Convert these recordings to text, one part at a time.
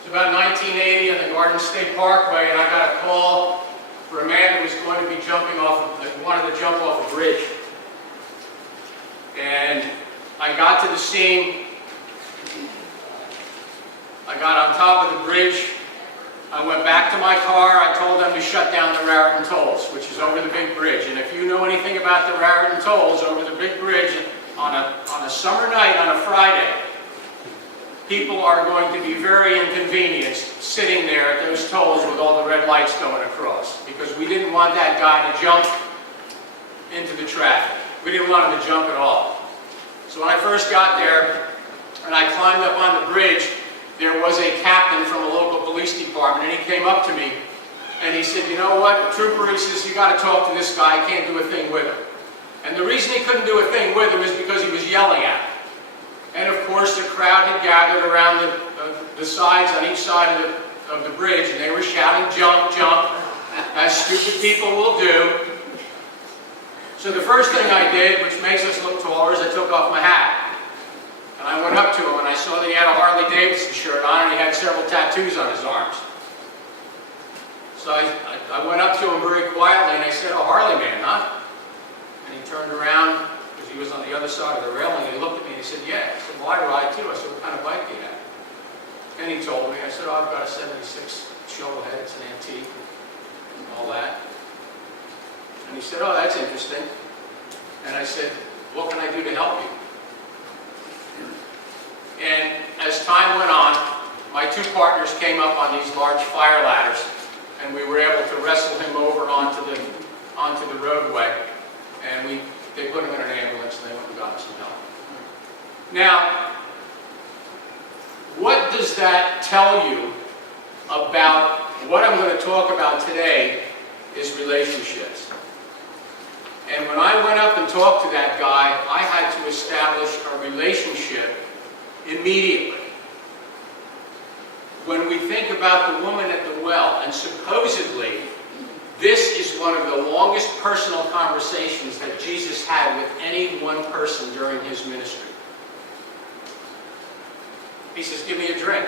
It was about 1980 on the Garden State Parkway, and I got a call for a man who was going to be wanted to jump off a bridge. And I got to the scene. I got on top of the bridge. I went back to my car. I told them to shut down the Raritan Tolls, which is over the big bridge. And if you know anything about the Raritan Tolls over the big bridge on a summer night on a Friday, people are going to be very inconvenienced sitting there at those tolls with all the red lights going across, because we didn't want that guy to jump into the traffic. We didn't want him to jump at all. So when I first got there and I climbed up on the bridge, there was a captain from a local police department, and he came up to me and he said, "You know what, Trooper," he says, "you got to talk to this guy. I can't do a thing with him." And the reason he couldn't do a thing with him is because he was yelling at him. And of course the crowd had gathered around the sides on each side of the bridge, and they were shouting, "Jump, jump," as stupid people will do. So the first thing I did, which makes us look taller, is I took off my hat. And I went up to him and I saw that he had a Harley Davidson shirt on and he had several tattoos on his arms. So I went up to him very quietly and I said, "Oh, Harley man, huh?" And he turned around, because he was on the other side of the railing, and he looked at me and he said, "Yeah." I said, "Well, I ride too." I said, "What kind of bike do you have?" And he told me. I said, "Oh, I've got a 76 shovelhead, it's an antique," and all that. And he said, "Oh, that's interesting." And I said, "What can I do to help you?" And as time went on, my two partners came up on these large fire ladders, and we were able to wrestle him over onto the roadway. And they put him in an ambulance and they went and got some help. Now, what does that tell you about what I'm going to talk about today? Is relationships. And when I went up and talked to that guy, I had to establish a relationship immediately. When we think about the woman at the well, and supposedly this is one of the longest personal conversations that Jesus had with any one person during his ministry. He says, "Give me a drink."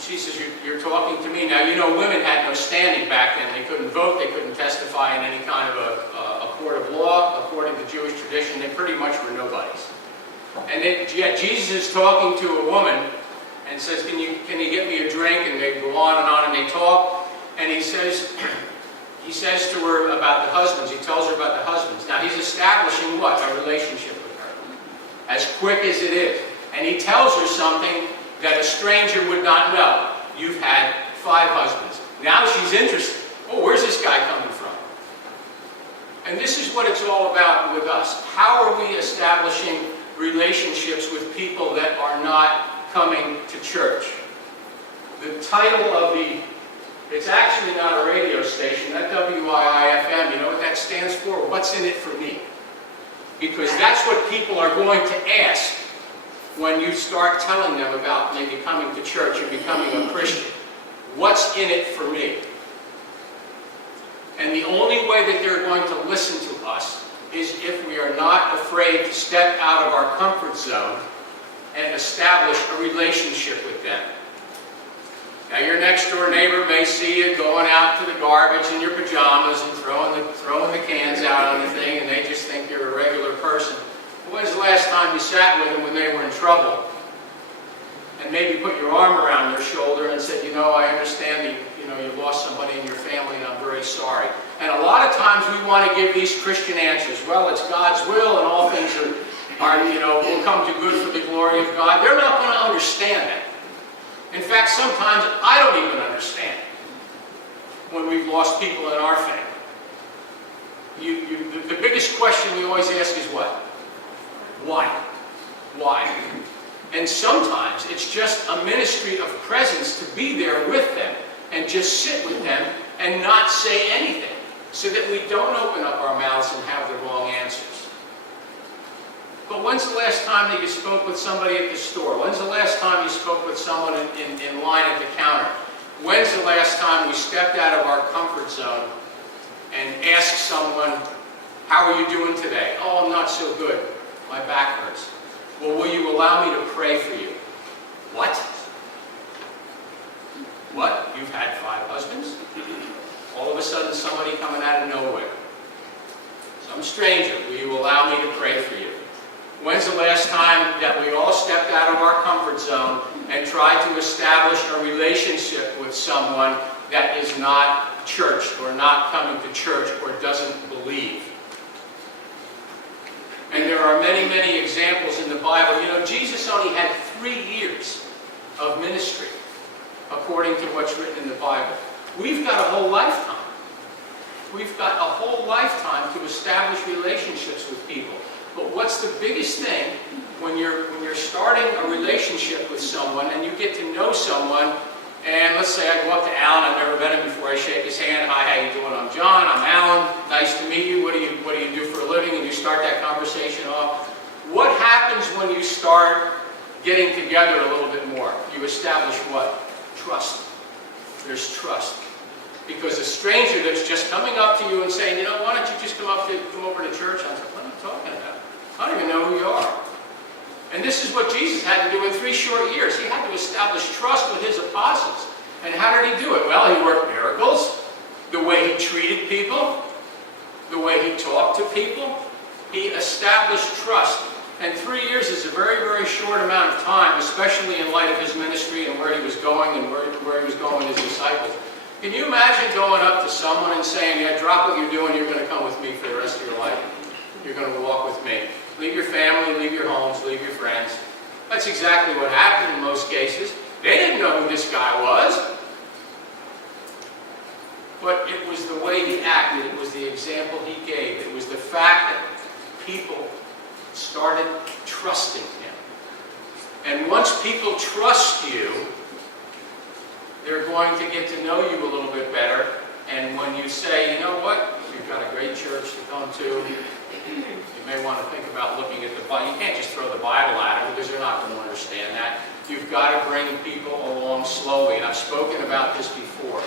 She says, "You're talking to me." Now, you know, women had no standing back then. They couldn't vote, they couldn't testify in any kind of a court of law. According to Jewish tradition, they pretty much were nobodies. And yet Jesus is talking to a woman and says, can you get me a drink? And they go on and they talk. And he says to her about the husbands. He tells her about the husbands. Now he's establishing what? A relationship with her. As quick as it is. And he tells her something that a stranger would not know. You've had 5 husbands. Now she's interested. Oh, where's this guy coming from? And this is what it's all about with us. How are we establishing relationships with people that are not coming to church? The title of it's actually not a radio station, that WIIFM, you know what that stands for? What's in it for me? Because that's what people are going to ask when you start telling them about maybe coming to church or becoming a Christian. What's in it for me? And the only way that they're going to listen to us is if we are not afraid to step out of our comfort zone and establish a relationship with them. Now, your next door neighbor may see you going out to the garbage in your pajamas and throwing the cans out on the thing, and they just think you're a regular person. When's the last time you sat with them when they were in trouble and maybe put your arm around their shoulder and said, "You know, I understand that you lost somebody in your family, and I'm very sorry." And a lot of times we want to give these Christian answers. Well, it's God's will, and all things will come to good for the glory of God. They're not going to understand that. In fact, sometimes I don't even understand when we've lost people in our family. The biggest question we always ask is what? Why? Why? And sometimes it's just a ministry of presence to be there with them and just sit with them and not say anything, so that we don't open up our mouths and have the wrong answers. But when's the last time that you spoke with somebody at the store? When's the last time you spoke with someone in line at the counter? When's the last time we stepped out of our comfort zone and asked someone, "How are you doing today?" "Oh, I'm not so good. My back hurts." "Well, will you allow me to pray for you?" What? you've had 5 husbands. All of a sudden, somebody coming out of nowhere. Some stranger, will you allow me to pray for you? When's the last time that we all stepped out of our comfort zone and tried to establish a relationship with someone that is not churched or not coming to church or doesn't believe? And there are many, many examples in the Bible. You know, Jesus only had 3 years of ministry, according to what's written in the Bible. We've got a whole lifetime. We've got a whole lifetime to establish relationships with people. But what's the biggest thing when you're starting a relationship with someone and you get to know someone, and let's say I go up to Alan, I've never met him before, I shake his hand, hi, how you doing? I'm John, I'm Alan, nice to meet you, what do you do for a living? And you start that conversation off. What happens when you start getting together a little bit more? You establish what? Trust. There's trust. Because a stranger that's just coming up to you and saying, you know, why don't you just come over to church? I was like, what are you talking about? I don't even know who you are. And this is what Jesus had to do in 3 short years. He had to establish trust with his apostles. And how did he do it? Well, he worked miracles, the way he treated people, the way he talked to people. He established trust. And 3 years is a very, very short amount of time, especially in light of his ministry and where he was going and where he was going with his disciples. Can you imagine going up to someone and saying, yeah, drop what you're doing, you're going to come with me for the rest of your life. You're going to walk with me. Leave your family, leave your homes, leave your friends. That's exactly what happened in most cases. They didn't know who this guy was. But it was the way he acted. It was the example he gave. It was the fact that people started trusting him. And once people trust you, they're going to get to know you a little bit better. And when you say, you know what, you've got a great church to come to, you may want to think about looking at the Bible. You can't just throw the Bible at them because they're not going to understand that. You've got to bring people along slowly. And I've spoken about this before.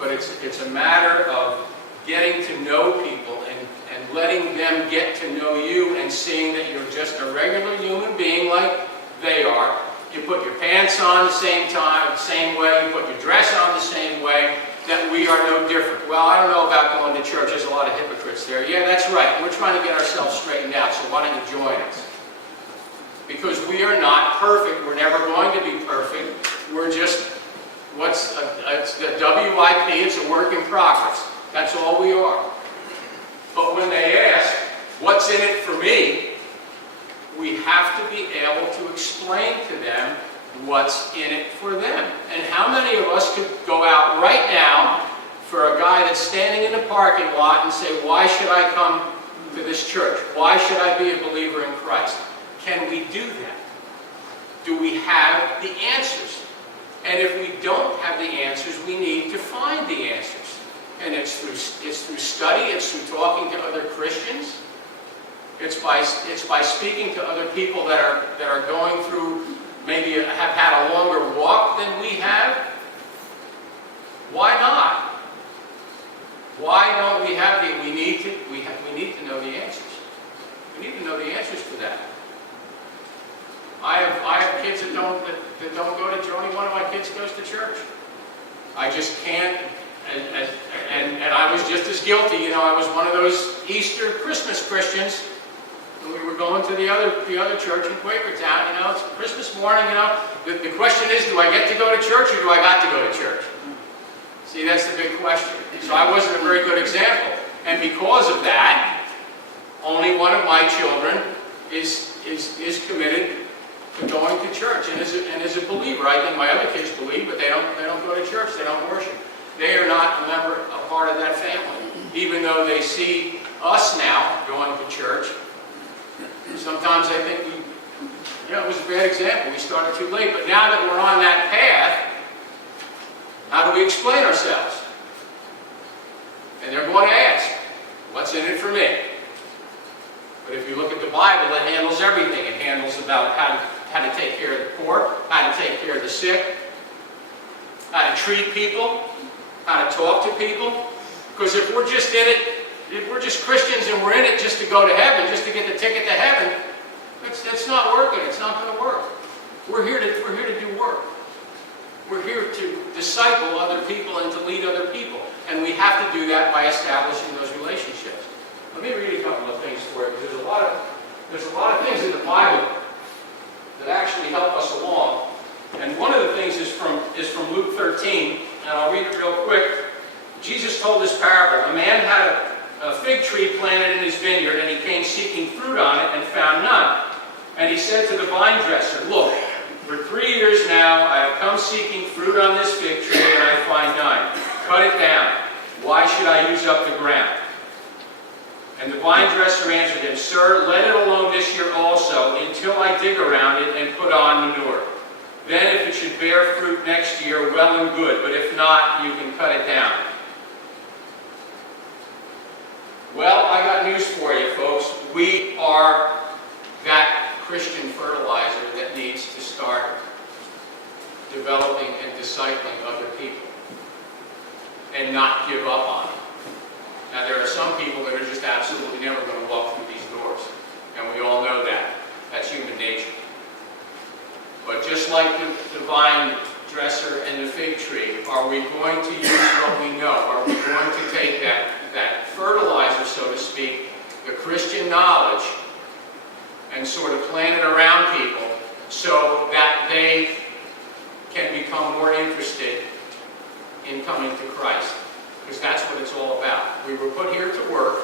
But it's a matter of getting to know people and letting them get to know you and seeing that you're just a regular human being like they are. You put your pants on the same time, the same way. You put your dress on the same way. That we are no different. Well, I don't know about going to church. There's a lot of hypocrites there. Yeah, that's right. We're trying to get ourselves straightened out, so why don't you join us? Because we are not perfect. We're never going to be perfect. We're just, it's the WIP, it's a work in progress. That's all we are. But when they ask, what's in it for me? We have to be able to explain to them what's in it for them. And how many of us could go out right now for a guy that's standing in the parking lot and say, why should I come to this church? Why should I be a believer in Christ? Can we do that? Do we have the answers? And if we don't have the answers, we need to find the answers. And it's through study, it's through talking to other Christians. It's by speaking to other people that are going through, maybe have had a longer walk than we have. Why not? Why don't we have the? We need to know the answers. We need to know the answers to that. I have kids that don't go to church. Only one of my kids goes to church. I just can't. And I was just as guilty. You know, I was one of those Easter Christmas Christians. And we were going to the other church in Quakertown. You know, it's Christmas morning. You know, the question is, do I get to go to church or do I got to go to church? See, that's the big question. So I wasn't a very good example. And because of that, only one of my children is committed to going to church and is a believer. I think my other kids believe, but they don't go to church. They don't worship. They are not a part of that family, even though they see us now going to church. Sometimes I think it was a bad example. We started too late. But now that we're on that path, how do we explain ourselves? And they're going to ask, what's in it for me? But if you look at the Bible, it handles everything. It handles about how to take care of the poor, how to take care of the sick, how to treat people, how to talk to people. Because if we're just in it, if we're just Christians and we're in it just to go to heaven, just to get the ticket to heaven, it's not working. It's not going to work. We're here to do work. We're here to disciple other people and to lead other people. And we have to do that by establishing those relationships. Let me read a couple of things for you, because there's a lot of things in the Bible that actually help us along. And one of the things is from Luke 13, and I'll read it real quick. Jesus told this parable. A man had a fig tree planted in his vineyard, and he came seeking fruit on it and found none. And he said to the vine dresser, "Look, for 3 years now I have come seeking fruit on this fig tree, and I find none. Cut it down. Why should I use up the ground?" And the vine dresser answered him, "Sir, let it alone this year also, until I dig around it and put on manure. Then if it should bear fruit next year, well and good, but if not, you can cut it down." Well, I got news for you, folks. We are that Christian fertilizer that needs to start developing and discipling other people and not give up on them. Now, there are some people that are just absolutely never going to walk through these doors, and we all know that. That's human nature. But just like the vine dresser and the fig tree, are we going to use what we know? Are we going to take that fertilizer, so to speak, the Christian knowledge, and sort of plant it around people so that they can become more interested in coming to Christ? Because that's what it's all about. We were put here to work,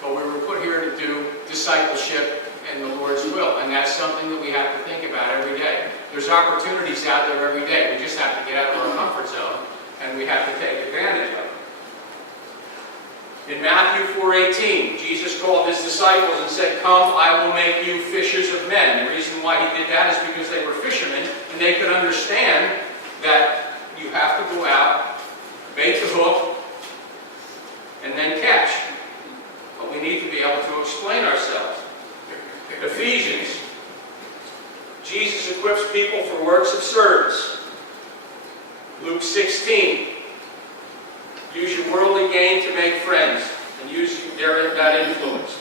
but we were put here to do discipleship and the Lord's will. And that's something that we have to think about every day. There's opportunities out there every day. We just have to get out of our comfort zone, and we have to take advantage of them. In Matthew 4:18, Jesus called his disciples and said, "Come, I will make you fishers of men." The reason why he did that is because they were fishermen, and they could understand that you have to go out, bait the hook, and then catch. But we need to be able to explain ourselves. Ephesians. Jesus equips people for works of service. Luke 16. Use your worldly gain to make friends and use that influence.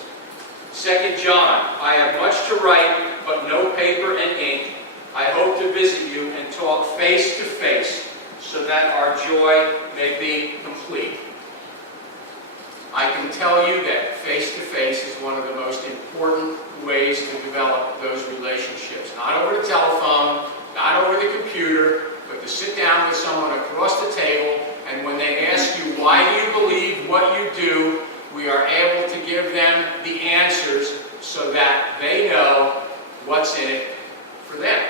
2 John. I have much to write, but no paper and ink. I hope to visit you and talk face to face so that our joy may be complete. I can tell you that face-to-face is one of the most important ways to develop those relationships. Not over the telephone, not over the computer, but to sit down with someone across the table, and when they ask you, why do you believe what you do, we are able to give them the answers so that they know what's in it for them.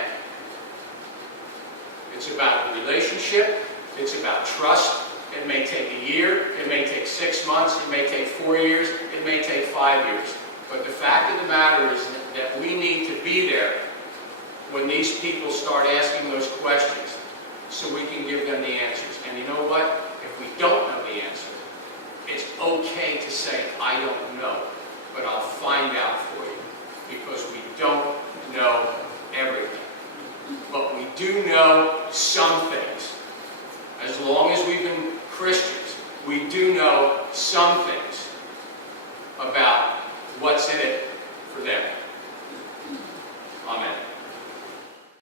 It's about the relationship. It's about trust. It may take a year, it may take 6 months, it may take 4 years, it may take 5 years. But the fact of the matter is that we need to be there when these people start asking those questions so we can give them the answers. And you know what? If we don't know the answer, it's okay to say, "I don't know, but I'll find out for you," because we don't know everything. But we do know some things. As long as we've been Christians, we do know some things about what's in it